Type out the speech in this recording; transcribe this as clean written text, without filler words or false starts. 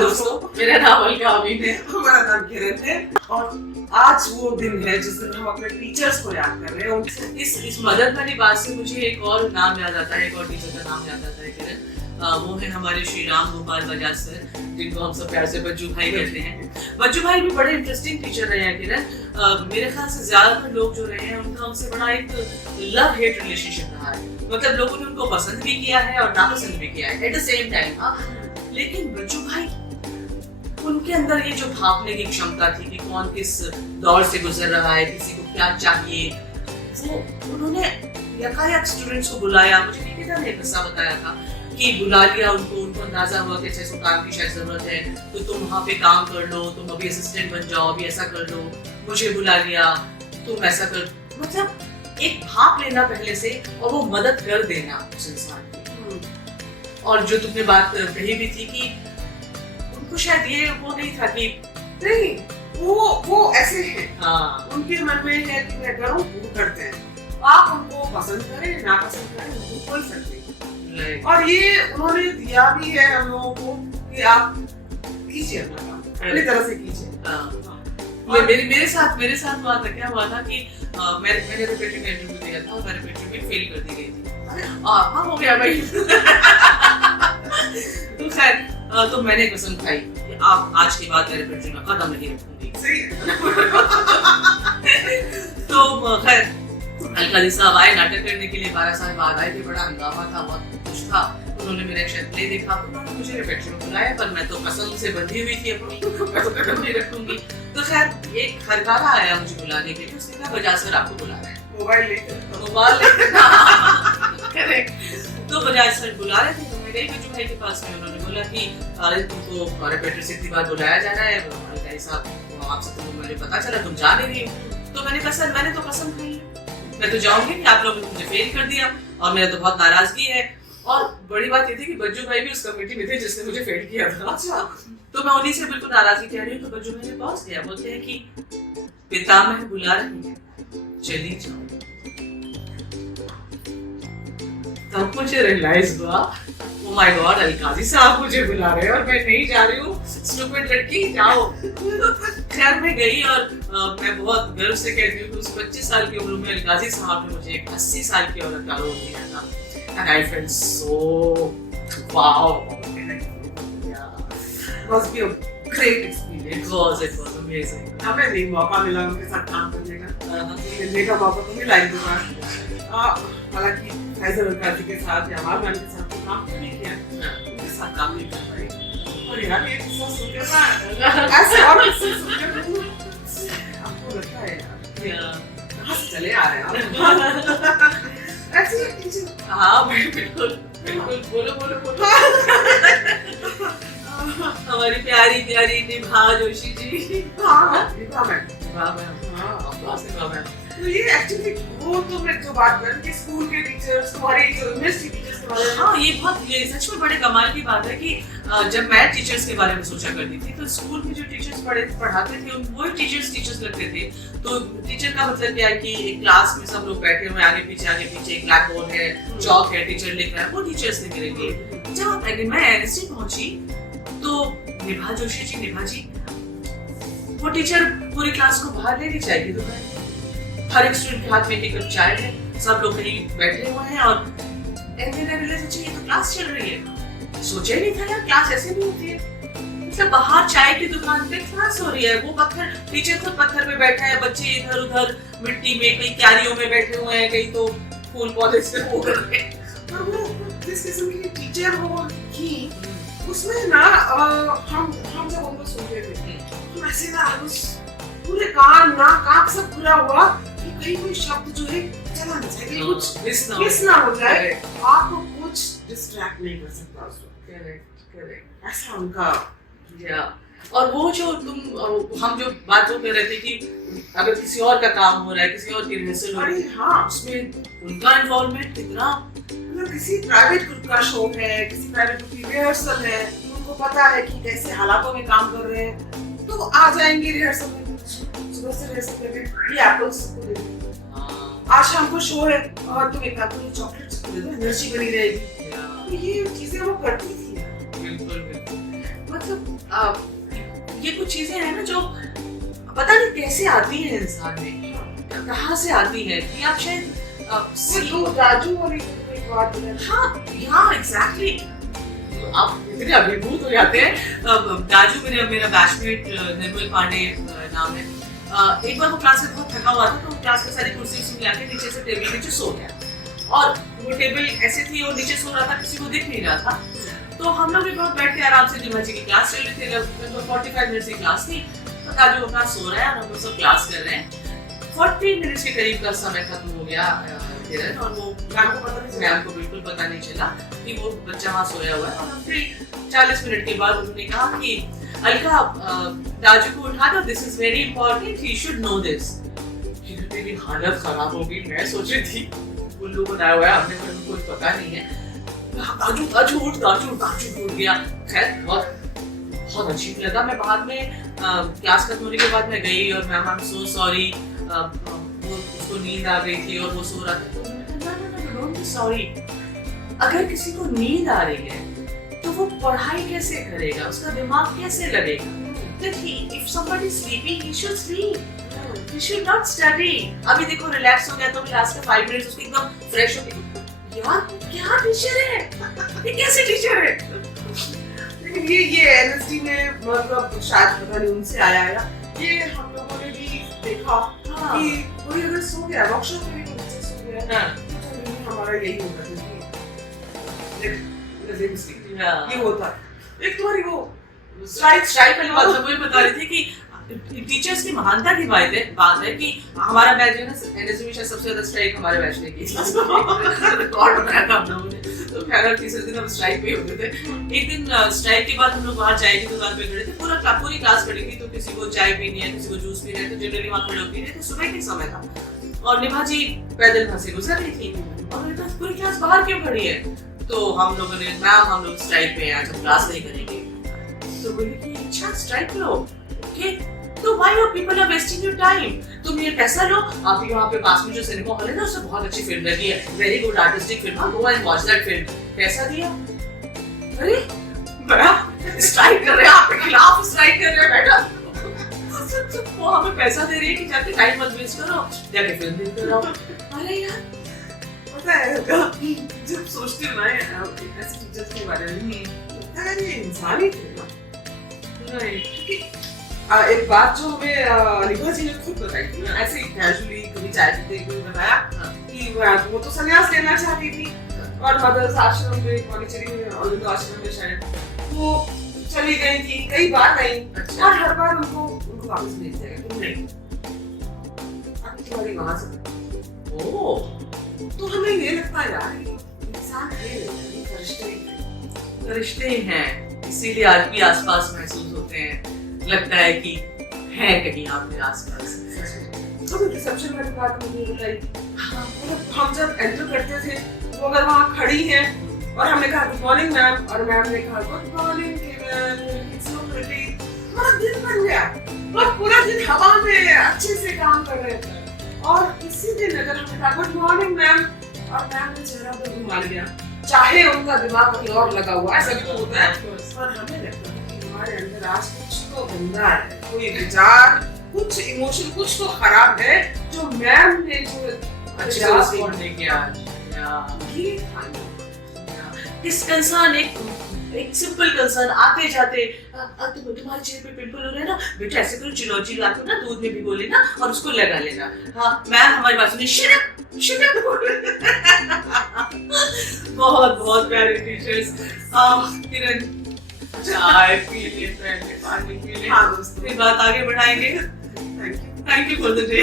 नमस्कार दोस्तों, मेरा नाम अलका अमीन है। हमारा नाम किरण है और आज वो दिन है जिस दिन हम अपने टीचर्स को याद कर रहे हैं। इस मदद वाली बात से मुझे एक और नाम याद आता है, एक और टीचर का नाम याद आता है किरण। वो है हमारे श्री राम गोपाल बजाज सर, जिनको हम सब प्यार से बच्चू भाई कहते हैं। बच्चू भाई भी बड़े इंटरेस्टिंग टीचर रहे हैं किरण। मेरे ख्याल से ज्यादातर लोग जो रहे हैं उनका उनसे बड़ा एक लव हेट रिलेशनशिप रहा है। मतलब लोगों ने उनको पसंद भी किया है और नापसंद भी किया है एट द सेम टाइम। लेकिन बच्चू भाई, उनके अंदर ये जो भापने की क्षमता थी कि कौन किस दौर से गुजर रहा है, किसी को क्या चाहिए, वो उन्होंने यकायक स्टूडेंट्स को बुलाया। मुझे निकिता ने एक किस्सा बताया था कि बुला लिया उनको अंदाजा हुआ कि जैसे काम की शायद जरूरत है तो तुम वहाँ पे काम कर लो, तुम अभी असिस्टेंट बन जाओ, अभी ऐसा कर लो, मुझे बुला लिया, तुम ऐसा कर। मतलब एक भाप लेना पहले से और वो मदद कर देना उस इंसान की। और जो तुमने बात कही भी थी कि उनको शायद ये वो नहीं था कि नहीं, वो ऐसे हैं। हाँ, उनके मन में है कि मैं करूँ, वो करते हैं। आप उनको पसंद करें ना पसंद करें, उनको कोई फर्क नहीं। और ये उन्होंने दिया भी है हम लोगों को कि आप कीजिए अपना काम, अपनी तरह से कीजिए। मेरे साथ क्या हुआ था कि मैंने रिपीटेड इंटरव्यू दिया था और मैं रिपीटेड में फेल कर दी गई थी। हाँ, हो गया भाई। तो खैर, तो मैंने कसम खाई कि आप आज के बाद मेरे रिपीटेड में कदम नहीं रखूंगी। सही। तो खैर अलका जी साहब आए नाटक करने के लिए, 12 साल बाद आए थे। बड़ा हंगामा था, बहुत कुछ था। उन्होंने मेरा एक प्ले देखा तो उन्होंने मुझे रिपीटेड में बुलाया, पर मैं तो कसम से बंधी हुई थी अपनी, मैं तो कदम नहीं रखूंगी। तो खैर एक खरकारा आया मुझे बुलाने के लिए। उसने कहा बजाज सर आपको बुला रहे हैं। मोबाइल लेकर तो बजाज सर बुला रहे थे। तो मैं गई बच्चू भाई के पास में। उन्होंने बोला कि अरे तुमको रिपीटेड से इतनी बार बुलाया जा रहा है, अलका साहब आपसे तो मुझे पता चला तुम जा नहीं रही हो। तो मैंने कहा सर मैंने तो कसम खाई है, मैं तो जाऊंगी नहीं, आप लोगों ने मुझे फेल कर दिया और मेरा तो बहुत नाराजगी है। और बड़ी बात ये थी कि बच्चू भाई भी उस कमेटी में थे जिसने मुझे फेल किया था। अच्छा, तो मैं उन्हीं से बिल्कुल नाराजगी कह रही हूँ। तो बच्चू भाई ने पहुंच दिया, बोलते हैं कि पितामह बुला रही है, चली जाओ। तब मुझे रियलाइज हुआ, ओ माय गॉड, अलकाजी साहब मुझे बुला रहे हैं और मैं नहीं जा रही हूँ। स्टूपिड लड़की, जाओ। खैर मैं गई और मैं बहुत गर्व से कहती हूँ कि उस 25 साल की उम्र में अलकाजी साहब ने मुझे एक 80 साल की औरत का रोल दिया था। And I felt so wow. must be a great experience. It was amazing. हमें नहीं मौका मिला उनके साथ काम करने का, मिलने का मौका तो मिला एक बार। हालांकि फैजल अलकाजी के साथ या हमारे मैम के साथ काम तो नहीं किया, उनके साथ काम नहीं कर पाई। और यार ये किस्सा सुनकर ना ऐसे और किस्से सुनकर आपको लगता है यार कहाँ से चले आ रहे हैं ऐसे। हाँ बिल्कुल बिल्कुल, बोलो। हमारी प्यारी प्यारी निभा जोशी जी। हाँ, निभा मैम। तो ये एक्चुअली वो तो मैं जो बात कर रही स्कूल के टीचर्स, तुम्हारे यूनिवर्सिटी टीचर्स के बारे में। हाँ, ये सच में बड़े कमाल की बात है कि जब मैं टीचर्स के बारे में सोचा करती थी तो स्कूल में जो टीचर्स पढ़ाते थे वही टीचर्स लगते थे। तो टीचर का मतलब क्या है कि एक क्लास में सब लोग बैठे हुए आगे पीछे एक ब्लैक बोर्ड है, चौक है, टीचर लिख रहा है, वो टीचर्स थे मेरे लिए। जब मैं एनएसडी पहुंची तो निभा जी वो टीचर पूरी क्लास को बाहर लेके जाएगी। तो हर एक स्टूडेंट के हाथ में एक कप चाय है, सब लोग कहीं बैठे हुए हैं और ये तो क्लास चल रही है। सोचा ही नहीं था यार क्लास ऐसे नहीं होती है। मतलब बाहर चाय की दुकान पे क्लास हो रही है, वो टीचर खुद पत्थर पे बैठा है, बच्चे इधर उधर मिट्टी में, कहीं क्यारियों में बैठे हुए हैं, कहीं तो फूल पौधे से हो रहे हैं। और वो जिस किस्म की टीचर वो की उसमें ना हम जब उनको सुनते थे तो ऐसे ना पूरे कान नाक आँख सब खुला हुआ कि कहीं कोई शब्द जो है चला ना जाए, कुछ मिस ना हो जाए, आपको कुछ डिस्ट्रैक्ट नहीं कर सकता उसको। करेक्ट ऐसा उनका। और वो जो हम जो बात कर रहे थे कि अगर किसी और का काम हो रहा है, किसी और की रिहर्सल हो रही है, हाँ, उसमें उनका इन्वॉल्वमेंट कितना। मतलब किसी प्राइवेट ग्रुप का शो है, किसी प्राइवेट ग्रुप की रिहर्सल है, उनको पता है कि कैसे हालातों में काम कर रहे हैं, तो आ जाएंगे रिहर्सल में, सुबह से रिहर्सल करके ये एप्पल्स सबको दे दो, आज शाम को शो है और तुम एक एप्पल चॉकलेट सबको दे दो, एनर्जी बनी रहेगी। तो ये चीजें वो करती थी। बिल्कुल। मतलब ये कुछ चीजें हैं ना जो पता नहीं कैसे आती है इंसान में, कहाँ से आती है कि आप शायद राजू और एक बात है। हाँ एग्जैक्टली। आप इतने अभिभूत हो जाते हैं। राजू मेरा बैचमेट निर्मल पांडे नाम है। एक बार वो क्लास में बहुत थका हुआ था तो क्लास में सारी कुर्सी उसमें लाके नीचे से टेबल नीचे सो गया और वो टेबल ऐसे थी और नीचे सो रहा था, किसी को दिख नहीं रहा था। तो हम लोग भी बहुत बैठ के आराम से निमा जी की क्लास चल रही थी, लगभग 45 मिनट की क्लास थी। तो राजू अपना सो रहा है और हम लोग सब क्लास कर रहे हैं। 40 मिनट के करीब का समय खत्म हो गया और वो मैम को बिल्कुल पता नहीं चला कि वो बच्चा वहाँ सोया हुआ है। और फिर 40 मिनट के बाद उन्होंने कहा कि अलका राजू को उठा दो, this is very important, he should know this. मेरी हालत खराब हो गई। मैं सोच रही थी उल्लू बनाया हुआ है हमने, कोई पता नहीं है। राजू उठ गया। खैर बहुत अजीब लगा। मैं बाद में क्लास खत्म होने के बाद मैं गई और ma'am I am so sorry, वो उसको नींद आ गई थी और वो सो रहा था। तो डोंट बी सॉरी। अगर किसी को नींद आ रही है तो वो पढ़ाई कैसे करेगा, उसका दिमाग कैसे लगेगा? If somebody is sleeping, he should sleep. He should not study. अभी देखो रिलैक्स हो गया तो क्लास के 5 मिनट्स उसके एकदम फ्रेश हो गए। यार क्या टीचर है, ये कैसे टीचर है? लेकिन ये एनएसडी में मतलब शायद पता नहीं उनसे आया है। ये हम लोगों ने भी देखा कि कोई अगर सो गया, वर्कशॉप में भी बच्चा सो गया, तो हमारा यही होता था कि ये होता। एक तुम्हारी वो स्ट्राइक वाली बात मैं वही बता रही थी कि टीचर्स की महानता की बात है कि हमारा बैच जो है ना एनएसडी में सबसे ज्यादा स्ट्राइक हमारे बैच ने की थी। रिकॉर्ड बनाया था हम लोगों ने। तो खैर तीसरे दिन हम स्ट्राइक पे होते थे। एक दिन स्ट्राइक के बाद हम लोग वहाँ चाय की दुकान पे खड़े थे, पूरी क्लास खड़ी थी। तो किसी को चाय पीनी है, किसी को जूस पीना है, तो जनरली वहाँ खड़े होती है। तो सुबह के समय था और निभा जी पैदल वहाँ से गुजर रही थी और मेरे पास पूरी क्लास बाहर क्यों खड़ी है? तो हम लोगों ने मैम हम लोग स्ट्राइक पे हैं, आज हम क्लास नहीं करेंगे। तो बोली कि अच्छा स्ट्राइक लो, ओके, तो why you people are wasting your time? तुम ये पैसा लो, आप यहाँ पे पास में जो सिनेमा हॉल है ना उसमें बहुत अच्छी फिल्म लगी है, very good artistic film, go and watch that film। पैसा दिया? अरे बड़ा स्ट्राइक कर रहे हैं, आपके खिलाफ स्ट्राइक कर रहे हैं बेटा। वो हमें पैसा दे रही है कि जाके टाइम मत वेस्ट करो, जाके फिल्म देख कर आओ। अरे यार पता है जब सोचती हूँ ना ऐसे टीचर्स के बारे में, ये इंसान ही थे ना। एक बात जो हमें निभा जी ने खुद बताई थी, ऐसे ही कैजुअली कभी चाय पीते कोई बताया कि वो तो संन्यास लेना चाहती थी और मदर्स आश्रम में, पौंडीचेरी में, ऑलंदो आश्रम में शायद वो चली गई थी, कई बार गई। अच्छा। और हर बार उनको वापस भेज दिया, तुम नहीं अब तुम्हारी वहां से। ओह, तो हमें ये लगता है यार इंसान ये रिश्ते हैं, इसीलिए आज भी आसपास महसूस होते हैं, लगता है कि है कहीं आपके आसपास। तो रिसेप्शन वाली बात मुझे बताई, मतलब हम जब एंटर करते थे वो अगर वहाँ खड़ी है और हमने कहा गुड मॉर्निंग मैम और मैम ने कहा गुड मॉर्निंग सो प्रिटी, हमारा दिन बन गया और पूरा दिन हवा में अच्छे से काम कर रहे थे। और इसी दिन अगर हमने कहा गुड मॉर्निंग मैम और मैम ने चेहरा पर घुमा लिया, चाहे उनका दिमाग कहीं और लगा हुआ है, सभी को होता है, पर हमें लगता है कि हमारे अंदर आज कुछ तो गंदा है, कोई विचार, कुछ इमोशन, कुछ तो खराब है जो मैम ने जो अच्छे से रिस्पॉन्ड नहीं किया। इस कंसर्न एक सिंपल कंसर्न आते जाते, तुम्हारे चेहरे पे पिंपल हो रहे हैं ना बेटा, ऐसे करो चिलौची ला के ना दूध में भिगो लेना और उसको लगा लेना। हाँ मैम हमारी बात सुनिए, शट अप। बहुत प्यारे टीचर्स। किरण चाय पी लिए, पानी पी लिए, हाँ दोस्तों ये बात आगे बढ़ाएंगे। Thank you for the day.